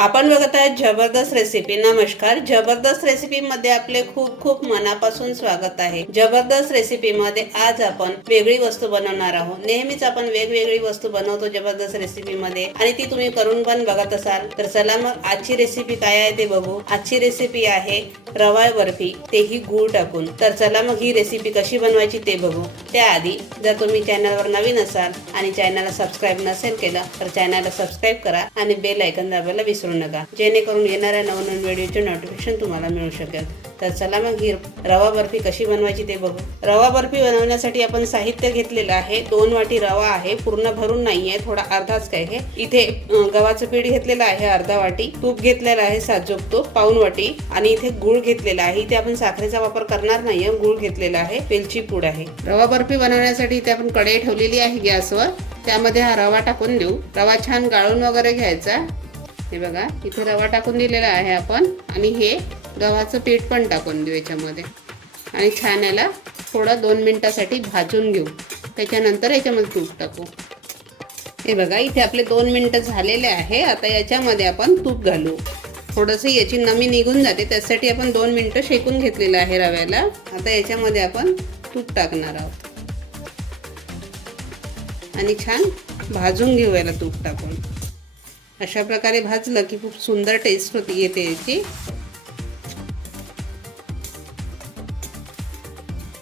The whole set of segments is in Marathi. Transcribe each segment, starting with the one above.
आपण बघत आहात जबरदस्त रेसिपी नमस्कार. जबरदस्त रेसिपी मध्ये आपले खूप खूप मनापासून स्वागत आहे. जबरदस्त रेसिपी मध्ये आज आपण वेगळी वस्तू बनवणार आहोत. नेहमीच आपण वेगवेगळी वस्तू बनवतो जबरदस्त रेसिपी मध्ये. आणि ती तुम्ही करून पण बघत असाल. तर चला मग आजची रेसिपी काय आहे ते बघू. आजची रेसिपी आहे रवा बर्फी. तेही गूळ टाकून. तर चला मग ही रेसिपी कशी बनवायची ते बघू. त्याआधी जर तुम्ही चॅनलवर नवीन असाल आणि चॅनलला सबस्क्राईब नसेल केलं तर चॅनलला सबस्क्राईब करा आणि बेल ऐकन दाबायला विसरू नका. जेणेकरून येणाऱ्या नवनवीन व्हिडिओचे नोटिफिकेशन तुम्हाला मिळू शकेल. तर चला मग ही रवा बर्फी कशी बनवायची ते बघू. रवा बर्फी बनवण्यासाठी आपण साहित्य घेतलेलं आहे. दोन वाटी रवा आहे. पूर्ण भरून नाहीये. थोडा अर्धाच काय हे इथे गव्हाचं पीठ घेतलेलं आहे अर्धा वाटी. तूप घेतलेलं आहे साजूक तूप पाऊन वाटी. आणि इथे गुळ घेतलेला आहे. इथे आपण साखरेचा वापर करणार नाहीये. गुळ घेतलेला आहे. वेलची पूड आहे. रवा बर्फी बनवण्यासाठी इथे आपण कढई ठेवलेली आहे गॅसवर. त्यामध्ये हा रवा टाकून देऊ. रवा छान गाळून वगैरे घ्यायचा. हे बघा इथे रवा टाकून दिलेला आहे आपण. आणि हे गव्हाचं पीठ पण टाकून देऊ याच्यामध्ये. आणि छान याला थोडं दोन मिनिटासाठी भाजून घेऊ. त्याच्यानंतर याच्यामध्ये तूप टाकू. हे बघा इथे आपले दोन मिनिटं झालेले आहे. आता याच्यामध्ये आपण तूप घालू. थोडंसं याची नमी निघून जाते. त्यासाठी आपण दोन मिनटं शेकून घेतलेलं आहे रव्याला. आता याच्यामध्ये आपण तूप टाकणार आहोत. आणि छान भाजून घेऊ याला तूप टाकून. अशा प्रकारे भाजलं की खूप सुंदर टेस्ट होती येते याची.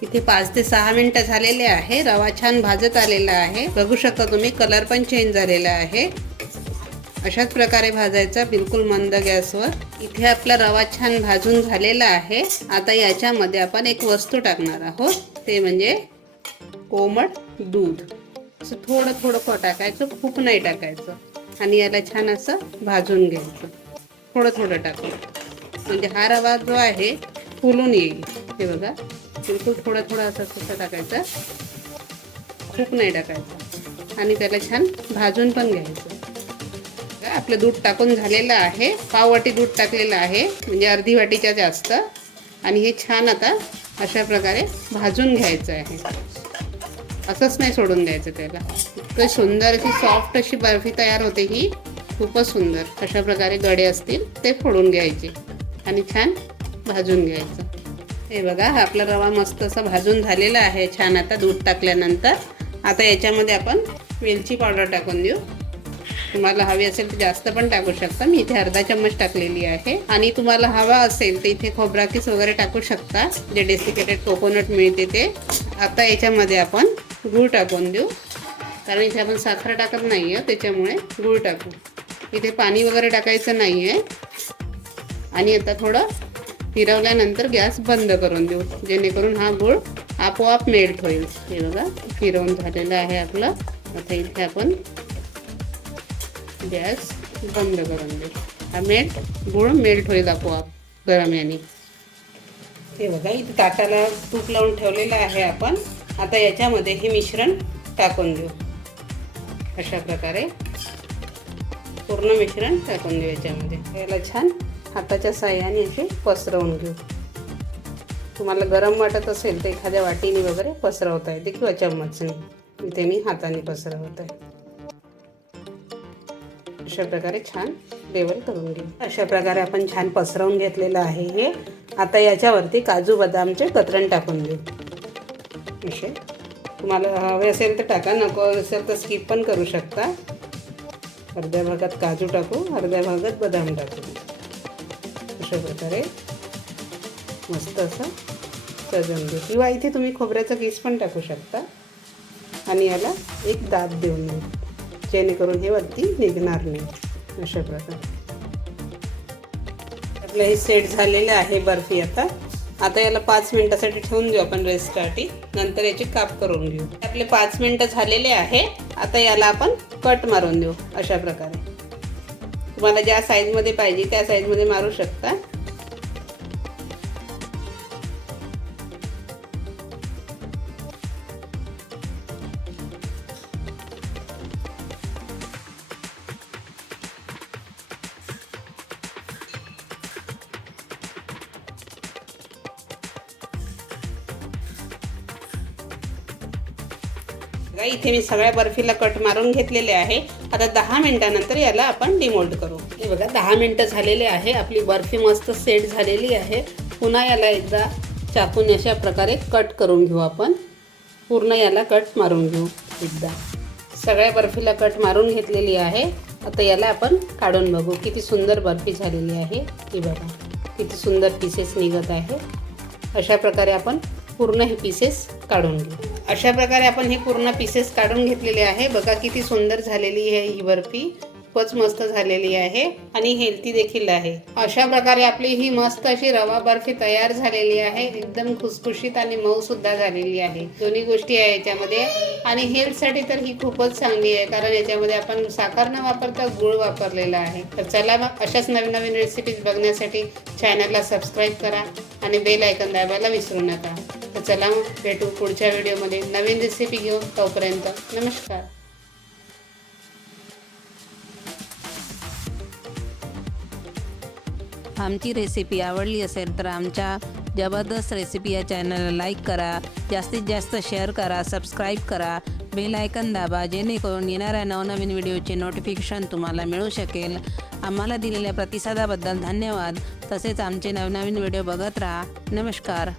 इथे पाच ते सहा मिनिटं झालेले आहे. रवा छान भाजत आलेला आहे. बघू शकता तुम्ही कलर पण चेंज झालेला आहे. अशाच प्रकारे भाजायचा बिलकुल मंद गॅसवर. इथे आपला रवा छान भाजून झालेला आहे. आता याच्यामध्ये आपण एक वस्तू टाकणार आहोत. ते म्हणजे कोमट दूध. असं थोडं थोडं टाकायचं खूप नाही टाकायचं. आणि याला छान असं भाजून घ्यायचं. थोडं थोडं टाकून. म्हणजे हा रवा जो आहे फुलून येईल. हे बघा. बिलकुल थोडं थोडं असं तसं टाकायचं. खूप नाही टाकायचं. आणि त्याला छान भाजून पण घ्यायचं. आपलं दूध टाकून झालेलं आहे. पाव वाटी दूध टाकलेलं आहे. म्हणजे अर्धी वाटीच्या जास्त. आणि हे छान आता अशा प्रकारे भाजून घ्यायचं आहे. असंच नाही सोडून द्यायचं त्याला. इतकं सुंदर अशी सॉफ्ट अशी बर्फी तयार होते ही. खूपच सुंदर. अशा प्रकारे गडे असतील ते फोडून घ्यायचे. आणि छान भाजून घ्यायचं. हे बघा हा आपला रवा मस्त असा भाजून झालेला आहे. छान आता दूध टाकल्यानंतर. आता याच्यामध्ये आपण वेलची पावडर टाकून देऊ. तुम्हाला हवी असेल तर जास्त पण टाकू शकता. मी इथे अर्धा चम्मच टाकलेली आहे. आणि तुम्हाला हवा असेल तर इथे खोबराकीस वगैरे टाकू शकता. जे डेसिकेटेड कोकोनट मिळते ते. आता याच्यामध्ये आपण गूळ टाकून देऊ. कारण इथे आपण साखर टाकत नाही आहे त्याच्यामुळे गूळ टाकू. इथे पाणी वगैरे टाकायचं नाही आहे आणि आता थोडं फिरवल्यानंतर गॅस बंद करून देऊ. जेणेकरून हा गूळ आपोआप मेल्ट होईल. हे बघा फिरवून झालेलं आहे आपलं. आता इथे आपण म्हणजे गॅस बंद करून देऊ हा मेल्ट गुळ मेल्ट होईल आपोआप गरम याने. हे बघा इथे ताटाला तूप लावून ठेवलेलं आहे आपण. आता याच्यामध्ये हे मिश्रण टाकून देऊ. अशा प्रकारे. पूर्ण मिश्रण टाकून देऊ याच्यामध्ये. याला छान हाताच्या साह्याने असे पसरवून घेऊ. तुम्हाला गरम वाटत असेल तर एखाद्या वाटीने वगैरे पसरवता येते किंवा चम्मचने. इथे मी हाताने पसरवत आहे अशा प्रकारे छान लेवल करून घेऊ. अशा प्रकारे आपण छान पसरवून घेतलेलं आहे हे. आता याच्यावरती काजू बदामचे कतरण टाकून देऊ. असे तुम्हाला हवे असेल तर टाका नको असेल तर स्किप पण करू शकता. अर्ध्या भागात काजू टाकू अर्ध्या भागात बदाम टाकू. अशा प्रकारे मस्त असं सजवून देऊ किंवा इथे तुम्ही खोबऱ्याचा किस पण टाकू शकता. आणि याला एक दाब देऊन देऊ. जेणेकरून हे वरती निघणार नाही. अशा प्रकारे. आपलं हे सेट झालेलं आहे बर्फी आता. आता याला पाच मिनिटासाठी ठेवून देऊ आपण रेस्टसाठी नंतर याची काप करून घेऊ. आपले पाच मिनिटं झालेले आहे. आता याला आपण कट मारून देऊ. अशा प्रकारे. तुम्हाला ज्या साईजमध्ये पाहिजे त्या साईजमध्ये मारू शकता. बघा, इथे मी सगळ्या बर्फीला कट मारून घेतलेले आहे. आता दहा मिनिटानंतर याला आपण डिमोल्ड करू. हे बघा दहा मिनटं झालेले आहे. आपली बर्फी मस्त सेट झालेली आहे. पुन्हा याला एकदा चाकून अशा प्रकारे कट करून घेऊ आपण. पूर्ण याला कट मारून घेऊ एकदा. सगळ्या बर्फीला कट मारून घेतलेली आहे. आता याला आपण काढून बघू. किती सुंदर बर्फी झालेली आहे. ही बघा किती सुंदर पीसेस निघत आहे. अशा प्रकारे आपण पूर्ण हे पीसेस काढून घेऊ. अशा प्रकारे आपण हे पूर्ण पीसेस काढून घेतलेले आहे. बघा किती सुंदर झालेली आहे ही बर्फी. खूपच मस्त झालेली आहे आणि हेल्थी देखील आहे. अशा प्रकारे आपली ही मस्त अशी रवा बर्फी तयार झालेली आहे. एकदम खुसखुशीत आणि मऊ सुद्धा झालेली आहे. दोन्ही गोष्टी आहे याच्यामध्ये. आणि हेल्थसाठी तर ही खूपच चांगली आहे. कारण याच्यामध्ये आपण साखर न वापरता गुळ वापरलेला आहे. तर चला मग अशाच नवीन नवीन रेसिपीज बघण्यासाठी चॅनलला सबस्क्राईब करा आणि बेल ऐकन दाबायला विसरू नका. चला मग भेटू पुढच्या व्हिडिओमध्ये. नवीन रेसिपी घेऊन तोपर्यंत नमस्कार. आमची रेसिपी आवडली असेल तर आमच्या जबरदस्त रेसिपी या चॅनलला लाईक करा. जास्तीत जास्त शेअर करा सबस्क्राईब करा. बेल आयकन दाबा जेणेकरून येणाऱ्या नवनवीन व्हिडिओचे नोटिफिकेशन तुम्हाला मिळू शकेल. आम्हाला दिलेल्या प्रतिसादाबद्दल धन्यवाद. तसेच आमचे नवनवीन व्हिडिओ बघत राहा. नमस्कार.